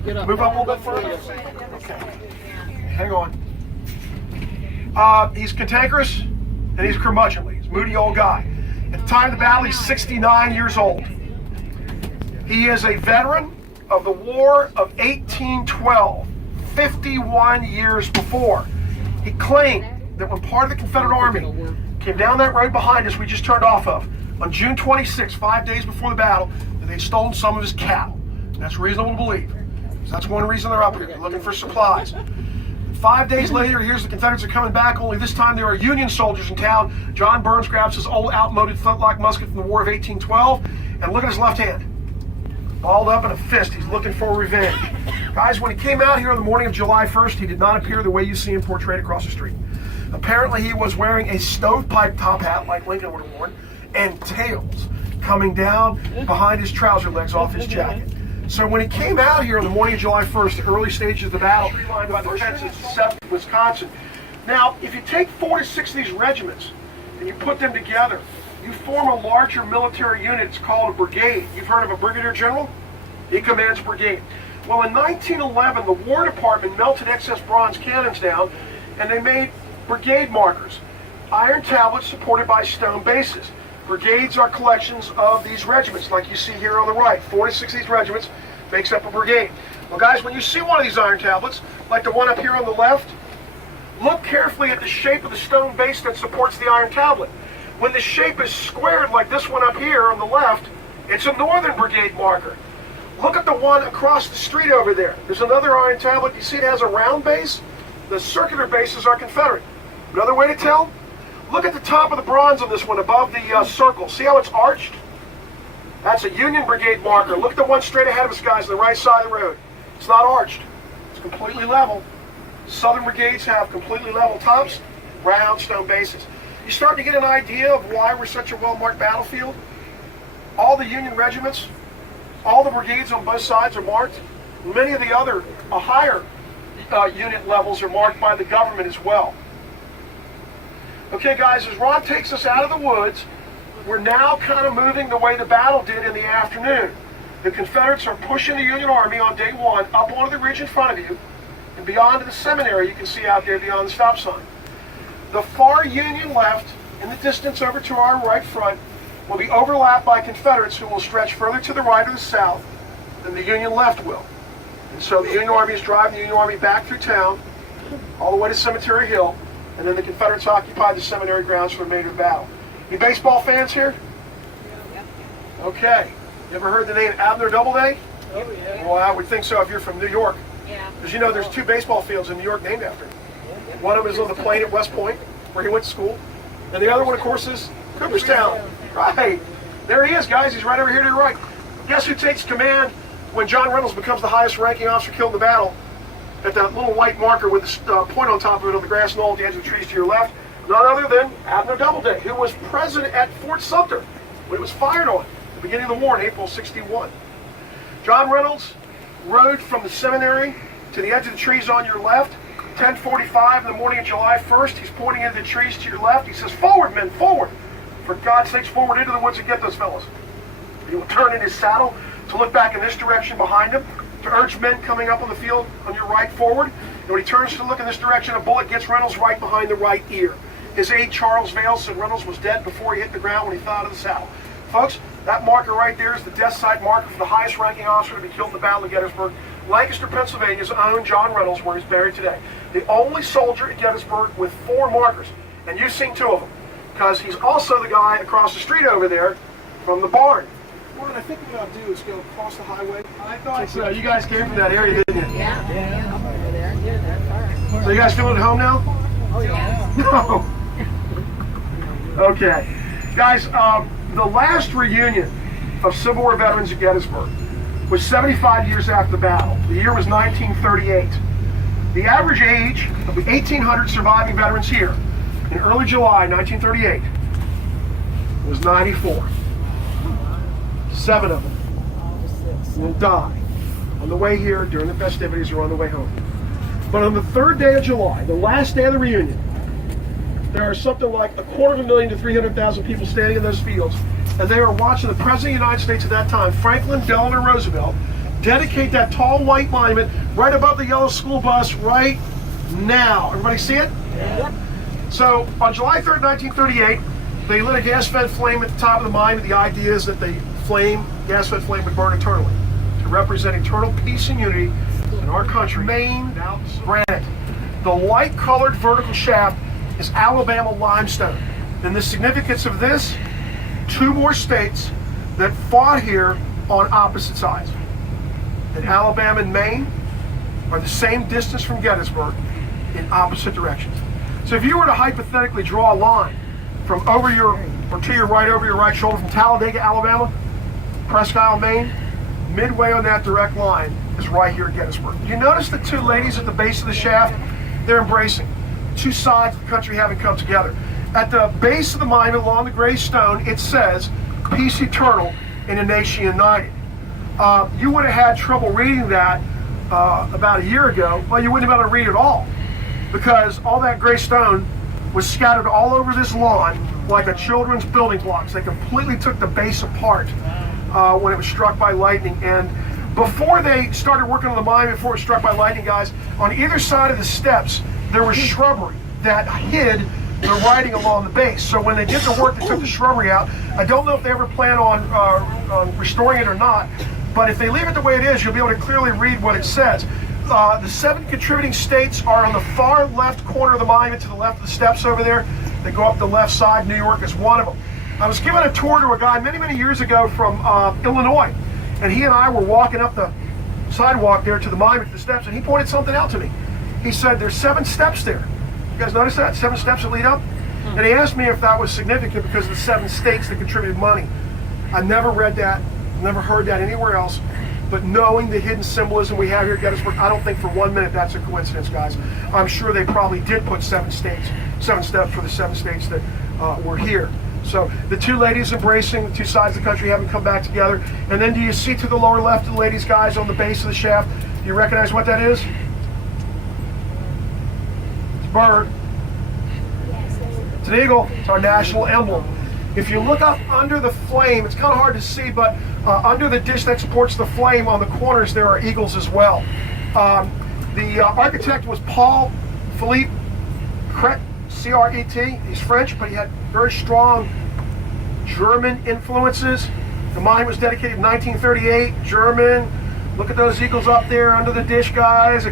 Move up a little bit further. Okay. Hang on. He's cantankerous and he's curmudgeonly. He's a moody old guy. At the time of the battle, he's 69 years old. He is a veteran of the War of 1812, 51 years before. He claimed that when part of the Confederate Army came down that road behind us we just turned off of, on June 26, 5 days before the battle, that they'd stolen some of his cattle. And that's reasonable to believe. So that's one reason they're up here. They're looking for supplies. 5 days later, here's the Confederates are coming back, only this time there are Union soldiers in town. John Burns grabs his old outmoded flintlock musket from the War of 1812, and look at his left hand. Balled up in a fist, he's looking for revenge. Guys, when he came out here on the morning of July 1st, he did not appear the way you see him portrayed across the street. Apparently he was wearing a stovepipe top hat like Lincoln would have worn, and tails coming down behind his trouser legs off his jacket. So when he came out here on the morning of July 1st, the early stages of the battle, lined by the fences to Wisconsin. Now, if you take 4 to 6 of these regiments and you put them together, you form a larger military unit. It's called a brigade. You've heard of a brigadier general? He commands a brigade. Well, in 1911, the War Department melted excess bronze cannons down, and they made brigade markers, iron tablets supported by stone bases. Brigades are collections of these regiments, like you see here on the right. 4 to 6 of these regiments makes up a brigade. Well, guys, when you see one of these iron tablets, like the one up here on the left, look carefully at the shape of the stone base that supports the iron tablet. When the shape is squared, like this one up here on the left, it's a Northern Brigade marker. Look at the one across the street over there. There's another iron tablet. You see it has a round base? The circular bases are Confederate. Another way to tell? Look at the top of the bronze on this one above the circle. See how it's arched? That's a Union Brigade marker. Look at the one straight ahead of us, guys, on the right side of the road. It's not arched. It's completely level. Southern brigades have completely level tops, round stone bases. You start to get an idea of why we're such a well-marked battlefield. All the Union regiments, all the brigades on both sides are marked. Many of the other higher unit levels are marked by the government as well. Okay, guys, as Ron takes us out of the woods, we're now kind of moving the way the battle did in the afternoon. The Confederates are pushing the Union Army on day one up onto the ridge in front of you and beyond to the seminary you can see out there beyond the stop sign. The far Union left, in the distance over to our right front, will be overlapped by Confederates who will stretch further to the right or the south than the Union left will. And so the Union Army is driving the Union Army back through town, all the way to Cemetery Hill, and then the Confederates occupy the seminary grounds for the remainder of the battle. Any baseball fans here? Okay. You ever heard the name Abner Doubleday? Oh, yeah. Well, I would think so if you're from New York. Yeah. Because you know there's 2 baseball fields in New York named after him. One of them is on the plain at West Point, where he went to school. And the other one, of course, is Cooperstown. Right. There he is, guys. He's right over here to your right. Guess who takes command when John Reynolds becomes the highest ranking officer killed in the battle? At that little white marker with the point on top of it on the grass knoll at the edge of the trees to your left. None other than Abner Doubleday, who was present at Fort Sumter when it was fired on at the beginning of the war in April '61. John Reynolds rode from the seminary to the edge of the trees on your left. 10:45 in the morning of July 1st, he's pointing into the trees to your left. He says, "Forward, men, forward! For God's sakes, forward into the woods and get those fellows." He will turn in his saddle to look back in this direction behind him, to urge men coming up on the field on your right forward. And when he turns to look in this direction, a bullet gets Reynolds right behind the right ear. His aide, Charles Vale, said Reynolds was dead before he hit the ground when he fell out of the saddle. Folks, that marker right there is the death site marker for the highest ranking officer to be killed in the Battle of Gettysburg. Lancaster, Pennsylvania's own John Reynolds, where he's buried today. The only soldier at Gettysburg with 4 markers. And you've seen 2 of them. Because he's also the guy across the street over there from the barn. Warren, I think what I'll do is go across the highway. I thought so. You guys came from that area, didn't you? Yeah. Yeah. I'm over there. Yeah, that's all right. So you guys feeling at home now? Oh, yeah. No. Okay. Guys, the last reunion of Civil War veterans at Gettysburg was 75 years after the battle. The year was 1938. The average age of the 1,800 surviving veterans here in early July 1938 was 94. 7 of them will die on the way here during the festivities or on the way home. But on the 3rd day of July, the last day of the reunion, there are something like 250,000 to 300,000 people standing in those fields, and they are watching the President of the United States at that time, Franklin Delano Roosevelt, dedicate that tall white monument right above the yellow school bus right now. Everybody see it? Yep. So on July 3rd, 1938, they lit a gas-fed flame at the top of the monument. The idea is that the gas-fed flame would burn eternally to represent eternal peace and unity in our country. Maine granite. The light-colored vertical shaft is Alabama limestone. And the significance of this, 2 more states that fought here on opposite sides. And Alabama and Maine are the same distance from Gettysburg in opposite directions. So if you were to hypothetically draw a line from over your, or to your right over your right shoulder from Talladega, Alabama, Presque Isle, Maine, midway on that direct line is right here at Gettysburg. You notice the 2 ladies at the base of the shaft? They're embracing. 2 sides of the country having come together. At the base of the monument along the gray stone, it says, "Peace eternal in a nation united." You would have had trouble reading that about a year ago. Well, you wouldn't have been able to read it all, because all that gray stone was scattered all over this lawn like a children's building blocks. They completely took the base apart when it was struck by lightning. And before they started working on the monument, before it was struck by lightning, guys, on either side of the steps, there was shrubbery that hid the writing along the base. So when they did the work, they took the shrubbery out. I don't know if they ever plan on restoring it or not, but if they leave it the way it is, you'll be able to clearly read what it says. The 7 contributing states are on the far left corner of the monument, to the left of the steps over there. They go up the left side. New York is one of them. I was given a tour to a guy many, many years ago from Illinois, and he and I were walking up the sidewalk there to the monument, to the steps, and he pointed something out to me. He said, "There's 7 steps there." You guys notice that? 7 steps that lead up? And he asked me if that was significant because of the 7 states that contributed money. I never read that, never heard that anywhere else. But knowing the hidden symbolism we have here at Gettysburg, I don't think for 1 minute that's a coincidence, guys. I'm sure they probably did put 7 steps for the 7 states that were here. So the 2 ladies embracing, the 2 sides of the country having come back together. And then do you see to the lower left of the ladies, guys, on the base of the shaft? Do you recognize what that is? It's a bird. It's an eagle. It's our national emblem. If you look up under the flame, it's kind of hard to see, but under the dish that supports the flame on the corners, there are eagles as well. The architect was Paul Philippe Cret, C-R-E-T. He's French, but he had very strong German influences. The monument was dedicated in 1938, German. Look at those eagles up there under the dish, guys.